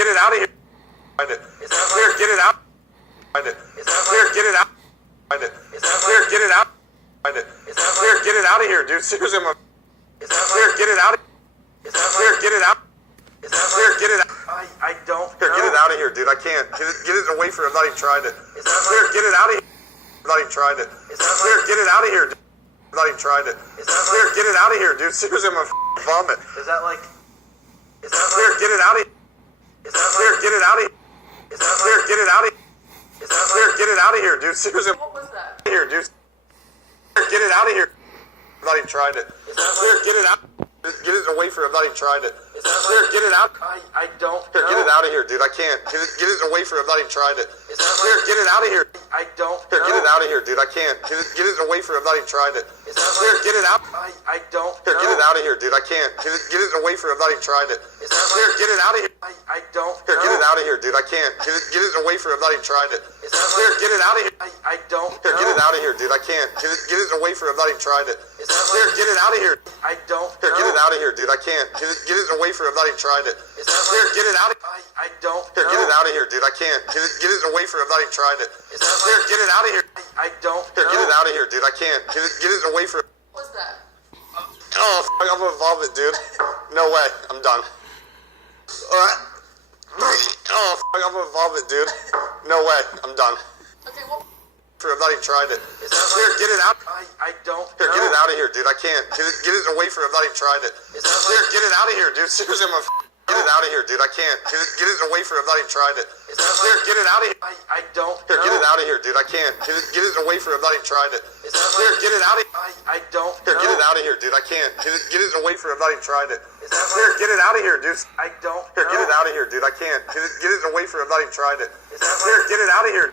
get it out of here. Find it. Clear, get it out. Find it. Clear, get it out. Find it. Clear, get it out. Find it. Clear, get it out of here, dude. Seriously, I'm a... Clear, get it out. Clear, get it out. Clear, get it out. I don't Clear, get it out of here, dude. I can't. Get it away from it. I'm not even trying it. Clear, get it out of here. I'm not even trying it. Clear, get it out of here, dude. I'm not even trying it. Clear, get it out of here, dude. Seriously, I'm gonna vomit. Is that like... Clear, get it out of here. Clear, get it out of here. Clear, get it out of here. Clear, get it out of here, dude. Seriously, What was that? here, dude. Clear, get it out of here. I'm not even trying it. Clear, get it out. Get it away from it. I'm not even trying it. Clear, get it out. I don't Clear, get it out of here, dude. I can't. Get it away from it. I'm not even trying it. Clear, get it out of here. I don't Clear, get it out of here, dude. I can't. Get it away from it. I'm not even trying it. Clear, get it out. I don't Clear, get it out of here, dude. I can't. Get it away from it. I'm not even trying it. Clear, get it out of here. I don't Clear, get it out of here, dude. I can't. Get it away from it. I'm not even trying it. Clear, get it out of here. I don't Clear, get it out of here, dude. I can't. Get it away from it. I'm not even trying it. Clear, get it out of here. I don't Clear, get it out of here, dude. I can't. Get it away from it. I'm not even trying it. Clear, get it out of here. I don't Clear, get it out of here, dude. I can't. Get it away from it. I'm not even trying it. Clear, get it out of here. I don't Clear, get it out of here, dude. I can't. Get it away from it. What was that? Oh, fuck, I'm gonna vomit, dude. No way. I'm done. Oh, fuck, I'm gonna vomit, dude. No way. I'm done. Okay, what? I'm not even trying it. Clear, get it out. I don't Clear, get it out of here, dude. I can't. Get it away from it. I'm not even trying it. Clear, get it out of here, dude. Seriously, I'm gonna get it out of here, dude. I can't. Get it away from it. I'm not even trying it. Clear, get it out of here. I don't Clear, get it out of here, dude. I can't. Get it away from it. I'm not even trying it. Clear, get it out of here. I don't Clear, get it out of here, dude. I can't. Get it away from it. I'm not even trying it. Clear, get it out of here, dude. I don't Clear, get it out of here, dude. I can't. Get it away from it. I'm not even trying it. Clear, get it out of here.